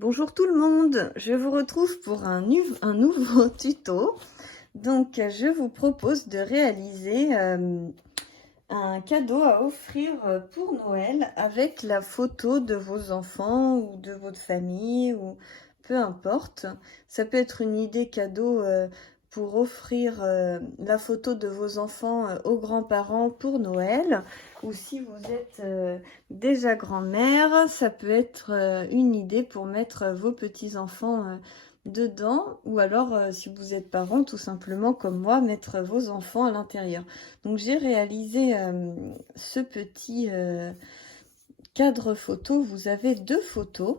Bonjour tout le monde, je vous retrouve pour un nouveau tuto. Donc je vous propose de réaliser un cadeau à offrir pour Noël avec la photo de vos enfants ou de votre famille ou peu importe. Ça peut être une idée cadeau pour offrir la photo de vos enfants aux grands-parents pour Noël, ou si vous êtes déjà grand-mère, ça peut être une idée pour mettre vos petits-enfants dedans, ou alors si vous êtes parent, tout simplement comme moi, mettre vos enfants à l'intérieur. Donc j'ai réalisé ce petit cadre photo. Vous avez deux photos.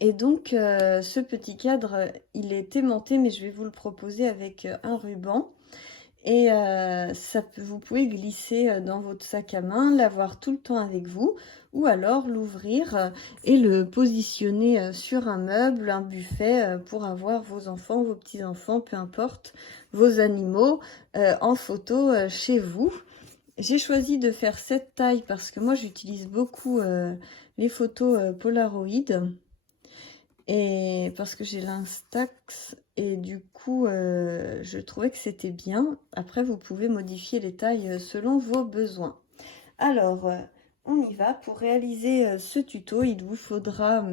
Et donc ce petit cadre, il est aimanté, mais je vais vous le proposer avec un ruban. Et vous pouvez glisser dans votre sac à main, l'avoir tout le temps avec vous, ou alors l'ouvrir et le positionner sur un meuble, un buffet, pour avoir vos enfants, vos petits-enfants, peu importe, vos animaux en photo chez vous. J'ai choisi de faire cette taille parce que moi j'utilise beaucoup les photos Polaroid. Et parce que j'ai l'Instax et du coup je trouvais que c'était bien. Après vous pouvez modifier les tailles selon vos besoins. Alors on y va. Pour réaliser ce tuto, il vous faudra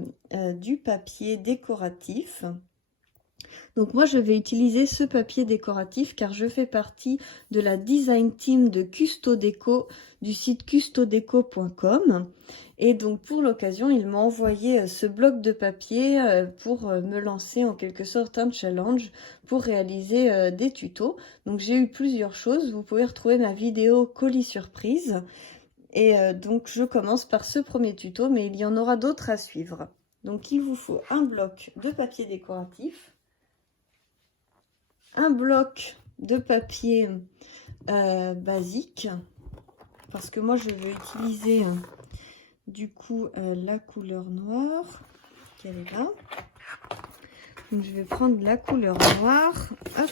du papier décoratif. Donc moi je vais utiliser ce papier décoratif car je fais partie de la design team de Custodeco du site custodeco.com. Et donc pour l'occasion, il m'a envoyé ce bloc de papier pour me lancer en quelque sorte un challenge pour réaliser des tutos. Donc j'ai eu plusieurs choses. Vous pouvez retrouver ma vidéo colis surprise. Et donc je commence par ce premier tuto, mais il y en aura d'autres à suivre. Donc il vous faut un bloc de papier décoratif, un bloc de papier basique, parce que moi je vais utiliser du coup la couleur noire qu'elle est là. Donc je vais prendre la couleur noire, hop,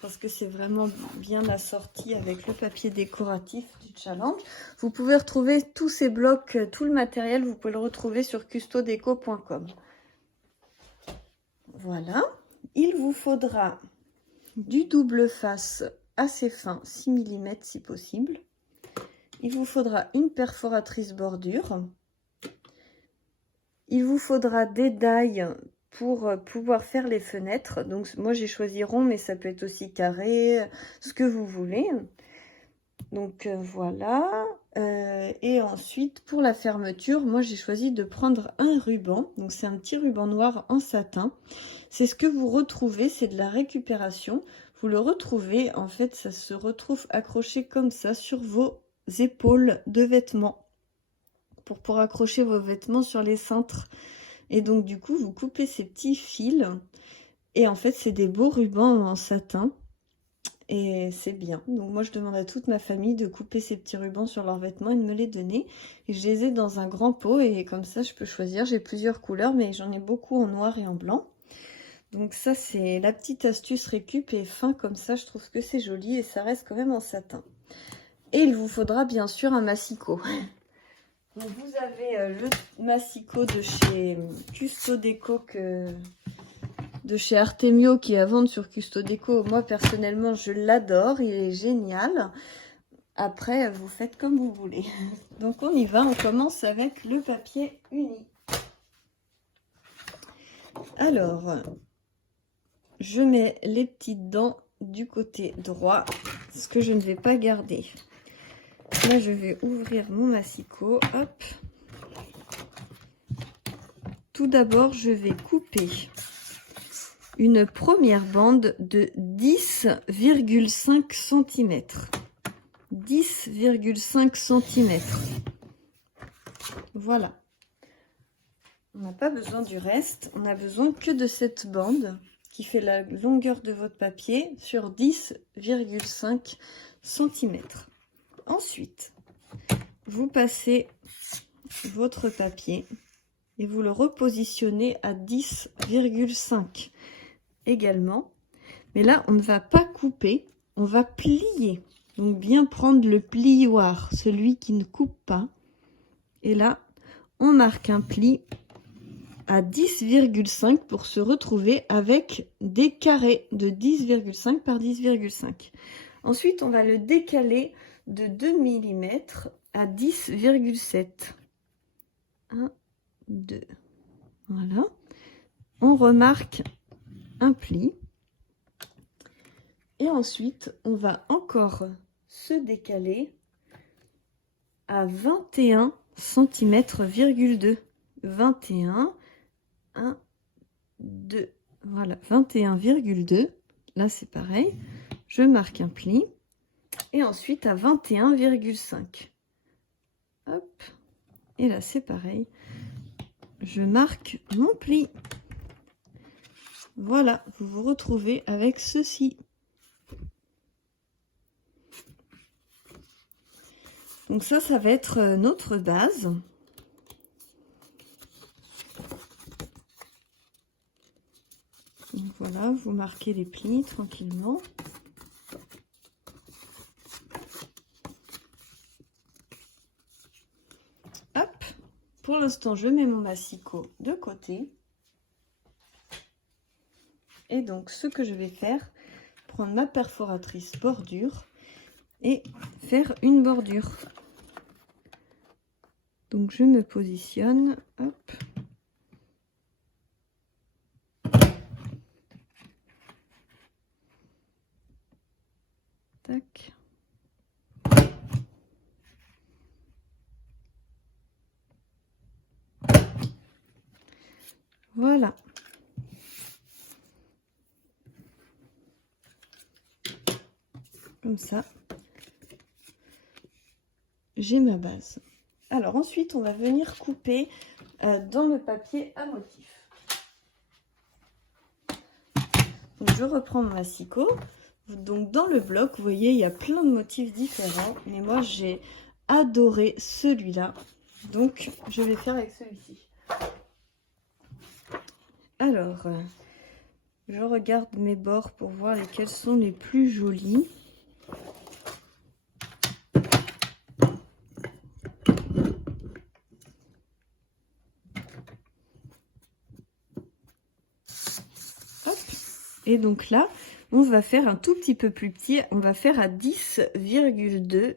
parce que c'est vraiment bien assorti avec le papier décoratif du challenge. Vous pouvez retrouver tous ces blocs, tout le matériel, vous pouvez le retrouver sur custodeco.com. Voilà, il vous faudra du double face assez fin, 6 mm si possible. Il vous faudra une perforatrice bordure. Il vous faudra des dailles pour pouvoir faire les fenêtres. Donc moi j'ai choisi rond, mais ça peut être aussi carré, ce que vous voulez. Donc voilà. Et ensuite pour la fermeture, moi j'ai choisi de prendre un ruban. Donc c'est un petit ruban noir en satin. C'est ce que vous retrouvez, c'est de la récupération. Vous le retrouvez, en fait ça se retrouve accroché comme ça sur vos épaules de vêtements, pour accrocher vos vêtements sur les cintres. Et donc du coup vous coupez ces petits fils et en fait c'est des beaux rubans en satin et c'est bien. Donc moi je demande à toute ma famille de couper ces petits rubans sur leurs vêtements et de me les donner, et je les ai dans un grand pot et comme ça je peux choisir. J'ai plusieurs couleurs mais j'en ai beaucoup en noir et en blanc. Donc ça c'est la petite astuce récup et fin comme ça, je trouve que c'est joli et ça reste quand même en satin. Et il vous faudra bien sûr un massicot. Donc vous avez le massicot de chez Custodeco, de chez Artemio, qui est à vendre sur Custodeco. Moi personnellement je l'adore, il est génial. Après vous faites comme vous voulez. Donc on y va, on commence avec le papier uni. Alors je mets les petites dents du côté droit, ce que je ne vais pas garder. Là je vais ouvrir mon massicot, hop. Tout d'abord, je vais couper une première bande de 10,5 cm. 10,5 cm. Voilà. On n'a pas besoin du reste. On n'a besoin que de cette bande qui fait la longueur de votre papier sur 10,5 cm. Ensuite, vous passez votre papier et vous le repositionnez à 10,5 également. Mais là, on ne va pas couper, on va plier. Donc bien prendre le plioir, celui qui ne coupe pas. Et là, on marque un pli à 10,5 pour se retrouver avec des carrés de 10,5 par 10,5. Ensuite, on va le décaler de 2 mm à 10,7. 1, 2. Voilà. On remarque un pli. Et ensuite, on va encore se décaler à 21 cm,2. 21, 1, 2. Voilà, 21,2. Là, c'est pareil. Je marque un pli. Et ensuite, à 21,5. Hop. Et là, c'est pareil. Je marque mon pli. Voilà, vous vous retrouvez avec ceci. Donc ça va être notre base. Donc voilà, vous marquez les plis tranquillement. Hop, pour l'instant, je mets mon massicot de côté. Et donc, ce que je vais faire, prendre ma perforatrice bordure et faire une bordure. Donc, je me positionne, hop. Tac. Voilà. Comme ça, j'ai ma base. Alors ensuite, on va venir couper dans le papier à motif. Donc, je reprends mon massicot. Donc dans le bloc, vous voyez, il y a plein de motifs différents. Mais moi, j'ai adoré celui-là. Donc, je vais faire avec celui-ci. Alors, je regarde mes bords pour voir lesquels sont les plus jolis. Hop. Et donc là, on va faire un tout petit peu plus petit. On va faire à 10,2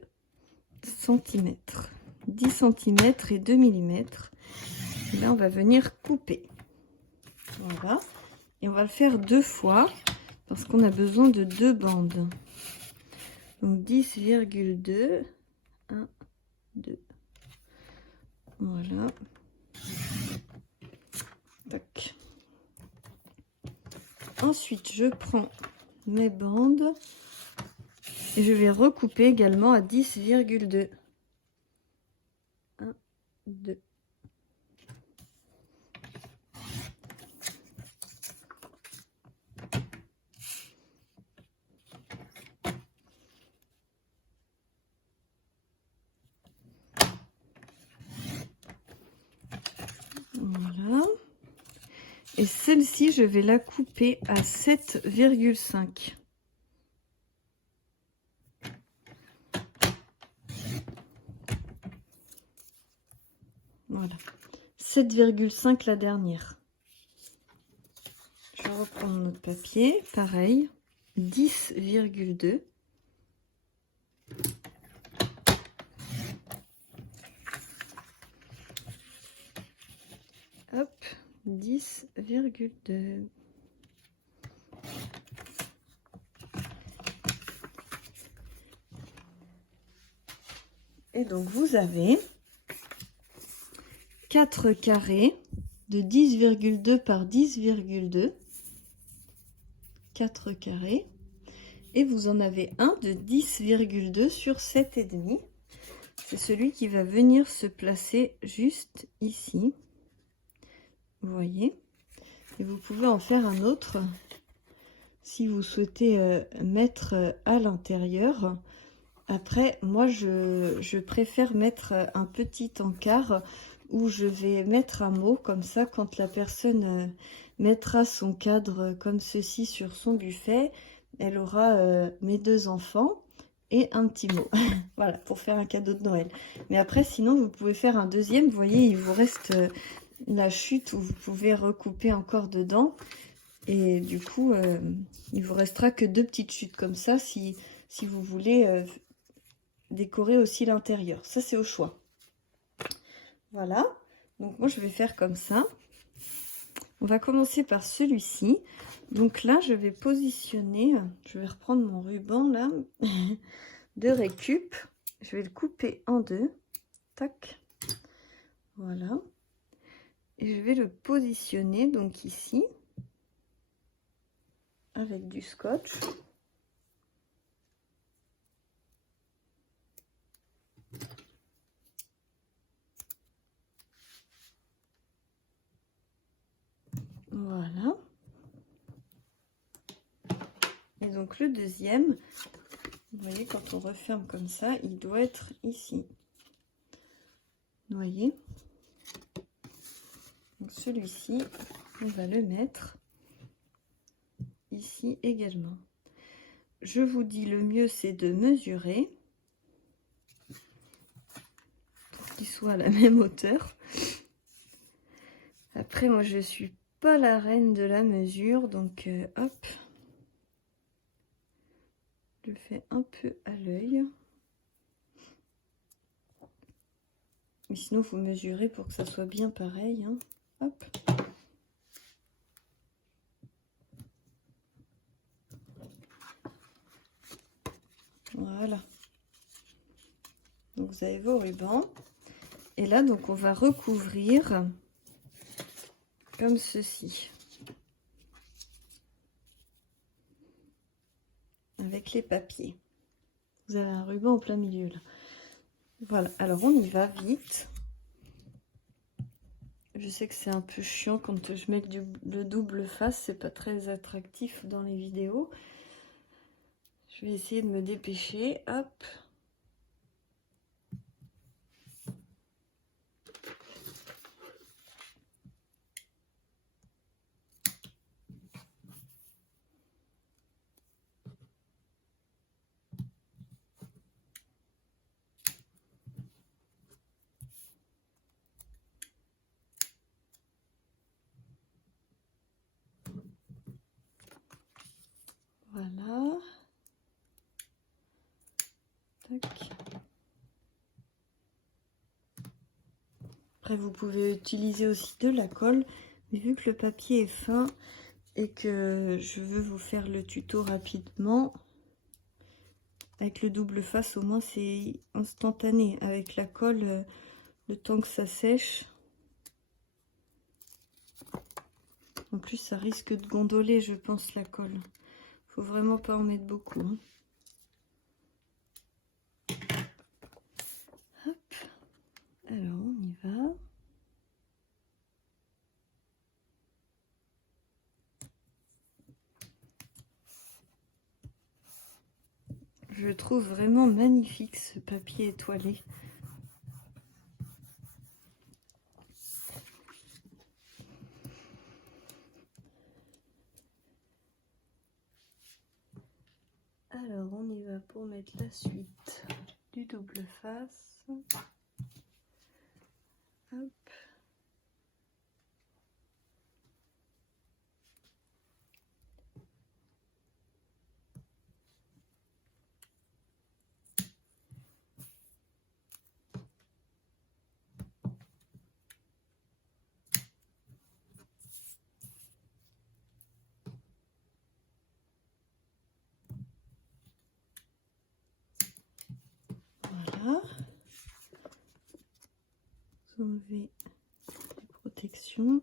cm. 10 cm et 2 mm. Et là, on va venir couper. Voilà. Et on va le faire 2 fois parce qu'on a besoin de 2 bandes. Donc 10,2. 1, 2. Voilà. Tac. Ensuite, je prends mes bandes et je vais recouper également à 10,2. 1, 2. Voilà. Et celle-ci, je vais la couper à 7,5. Voilà. 7,5 la dernière. Je reprends mon autre papier. Pareil. 10,2. Hop. 10,2. Et donc vous avez 4 carrés de 10,2 par 10,2. 4 carrés. Et vous en avez un de 10,2 sur 7,5. C'est celui qui va venir se placer juste ici. Vous voyez, et vous pouvez en faire un autre si vous souhaitez mettre à l'intérieur. Après, moi, je préfère mettre un petit encart où je vais mettre un mot comme ça. Quand la personne mettra son cadre comme ceci sur son buffet, elle aura mes 2 enfants et un petit mot. Voilà, pour faire un cadeau de Noël. Mais après, sinon, vous pouvez faire un deuxième. Vous voyez, il vous reste la chute où vous pouvez recouper encore dedans. Et du coup, il vous restera que 2 petites chutes comme ça si vous voulez décorer aussi l'intérieur. Ça, c'est au choix. Voilà. Donc moi, je vais faire comme ça. On va commencer par celui-ci. Donc là, je vais positionner, je vais reprendre mon ruban là, de récup. Je vais le couper en 2. Tac. Voilà. Et je vais le positionner donc ici, avec du scotch. Voilà. Et donc le deuxième, vous voyez, quand on referme comme ça, il doit être ici. Vous voyez? Donc celui-ci, on va le mettre ici également. Je vous dis, le mieux, c'est de mesurer pour qu'il soit à la même hauteur. Après, moi, je suis pas la reine de la mesure, donc hop. Je fais un peu à l'œil. Mais sinon, vous mesurez pour que ça soit bien pareil. Hein. Hop. Voilà. Donc, vous avez vos rubans. Et là, donc, on va recouvrir comme ceci. Avec les papiers. Vous avez un ruban en plein milieu, là. Voilà. Alors, on y va vite. Je sais que c'est un peu chiant quand je mets le double face. C'est pas très attractif dans les vidéos. Je vais essayer de me dépêcher. Hop. Voilà. Tac. Après, vous pouvez utiliser aussi de la colle. Mais vu que le papier est fin et que je veux vous faire le tuto rapidement, avec le double face, au moins, c'est instantané. Avec la colle, le temps que ça sèche. En plus, ça risque de gondoler, je pense, la colle. Faut vraiment pas en mettre beaucoup. Hein. Hop. Alors, on y va. Je trouve vraiment magnifique ce papier étoilé. Alors, on y va pour mettre la suite du double face. Hop. Voilà. Vous enlevez les protections.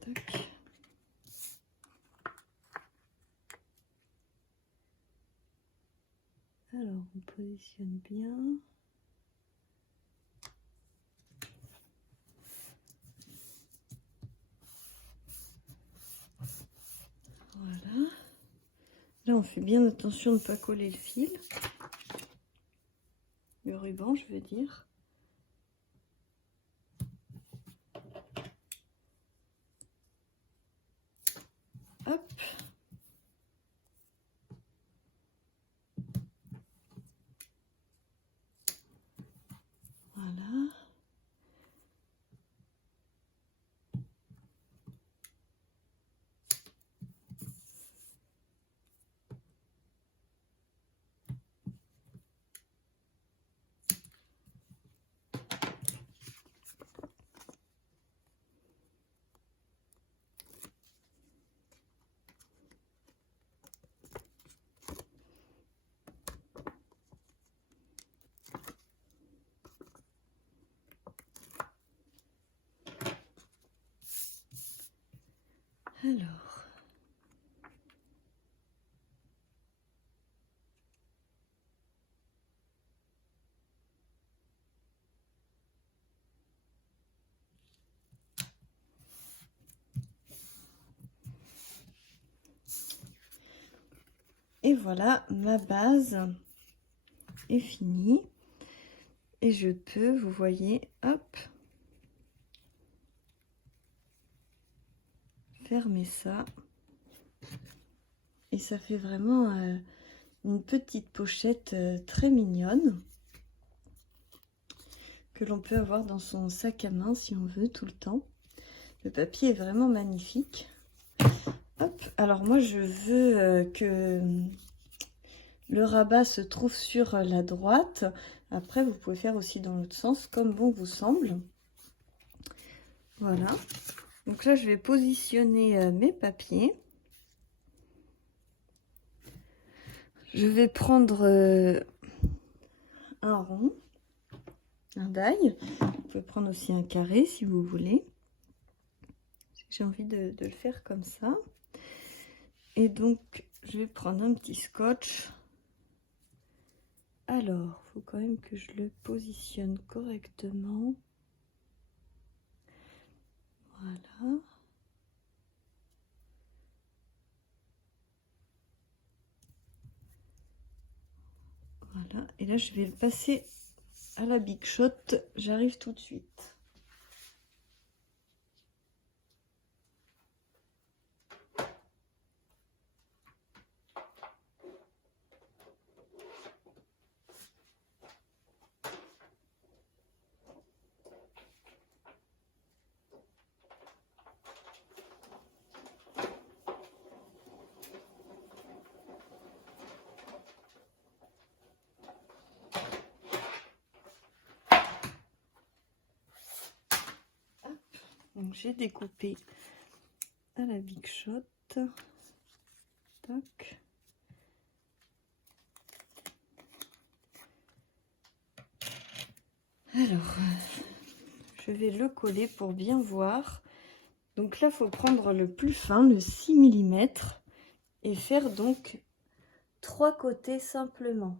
Tac. Alors, on positionne bien. Voilà. Là, on fait bien attention de ne pas coller le fil. Le ruban, je veux dire. Hop. Et voilà, ma base est finie. Et je peux, vous voyez, hop, fermer ça. Et ça fait vraiment une petite pochette très mignonne que l'on peut avoir dans son sac à main si on veut tout le temps. Le papier est vraiment magnifique. Hop, alors moi je veux que le rabat se trouve sur la droite. Après vous pouvez faire aussi dans l'autre sens comme bon vous semble. Voilà. Donc là je vais positionner mes papiers. Je vais prendre un rond, un die. Vous pouvez prendre aussi un carré si vous voulez. J'ai envie de le faire comme ça. Et donc, je vais prendre un petit scotch. Alors, il faut quand même que je le positionne correctement. Voilà. Voilà. Et là, je vais le passer à la Big Shot. J'arrive tout de suite. Donc j'ai découpé à la Big Shot. Tac. Alors, je vais le coller pour bien voir. Donc là, il faut prendre le plus fin, le 6 mm, et faire donc 3 côtés simplement.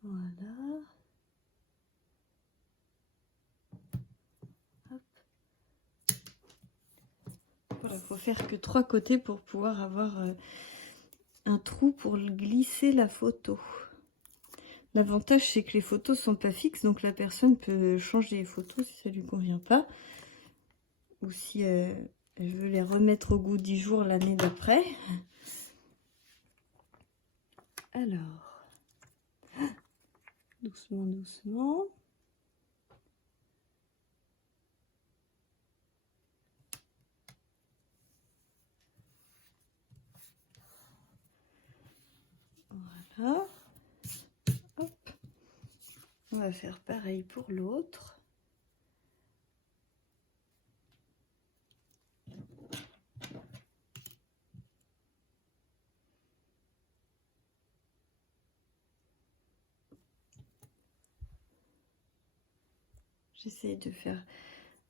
Voilà. Hop. Voilà, il faut faire que 3 côtés pour pouvoir avoir un trou pour glisser la photo. L'avantage, c'est que les photos sont pas fixes, donc la personne peut changer les photos si ça lui convient pas. Ou si elle veut les remettre au goût 10 jours l'année d'après. Alors, doucement, doucement. Voilà. Hop. On va faire pareil pour l'autre. J'essaie de faire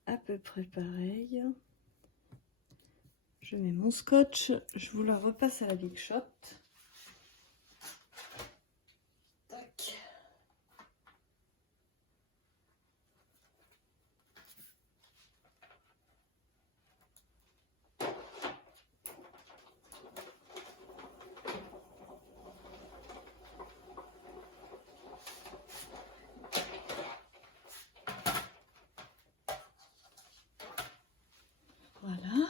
à peu près pareil. Je mets mon scotch, je vous la repasse à la Big Shot. Tac. Voilà,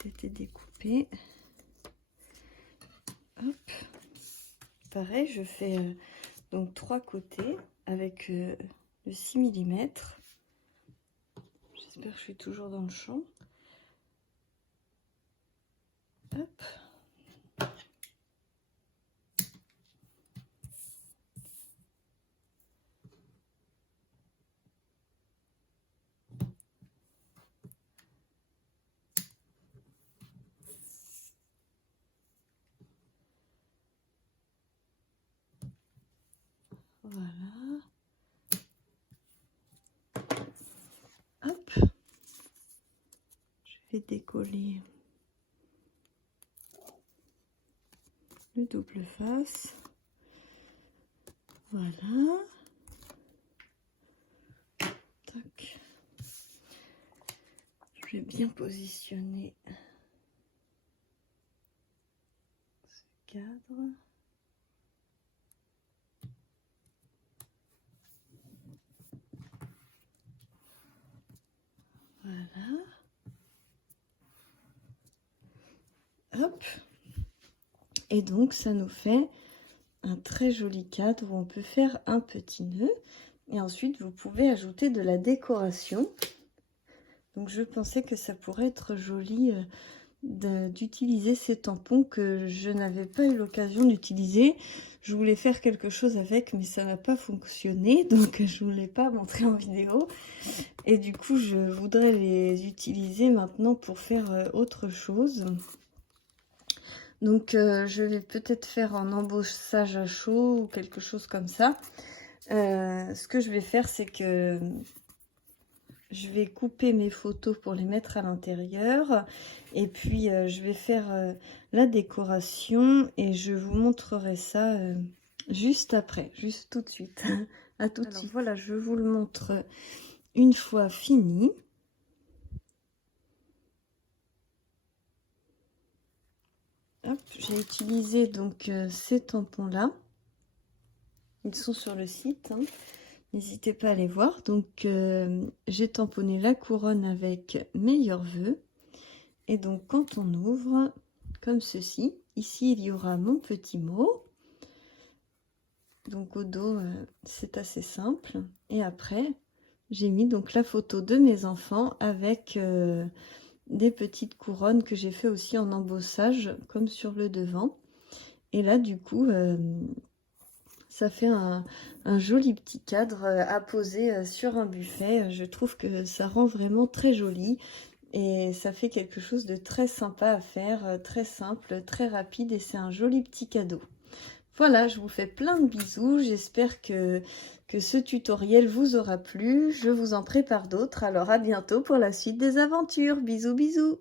c'était découpé. Hop. Pareil, je fais donc 3 côtés avec le 6 mm. J'espère que je suis toujours dans le champ. Hop. Voilà. vais décoller le double face. Voilà. Tac. Je vais bien positionner ce cadre. Voilà. Hop. Et donc ça nous fait un très joli cadre où on peut faire un petit nœud. Et ensuite vous pouvez ajouter de la décoration. Donc je pensais que ça pourrait être joli d'utiliser ces tampons que je n'avais pas eu l'occasion d'utiliser. Je voulais faire quelque chose avec, mais ça n'a pas fonctionné, donc je ne vous l'ai pas montré en vidéo. Et du coup, je voudrais les utiliser maintenant pour faire autre chose. Donc je vais peut-être faire en embossage à chaud ou quelque chose comme ça. Ce que je vais faire, c'est que je vais couper mes photos pour les mettre à l'intérieur. Et puis, je vais faire la décoration et je vous montrerai ça juste après, juste tout de suite. À tout de suite. Voilà, je vous le montre une fois fini. J'ai utilisé donc ces tampons-là. Ils sont sur le site, hein. N'hésitez pas à les voir. Donc, j'ai tamponné la couronne avec Meilleurs Vœux. Et donc, quand on ouvre, comme ceci, ici, il y aura mon petit mot. Donc, au dos, c'est assez simple. Et après, j'ai mis donc la photo de mes enfants avec des petites couronnes que j'ai fait aussi en embossage, comme sur le devant. Et là, du coup... ça fait un joli petit cadre à poser sur un buffet. Je trouve que ça rend vraiment très joli et ça fait quelque chose de très sympa à faire, très simple, très rapide et c'est un joli petit cadeau. Voilà, je vous fais plein de bisous. J'espère que ce tutoriel vous aura plu. Je vous en prépare d'autres. Alors à bientôt pour la suite des aventures. Bisous, bisous.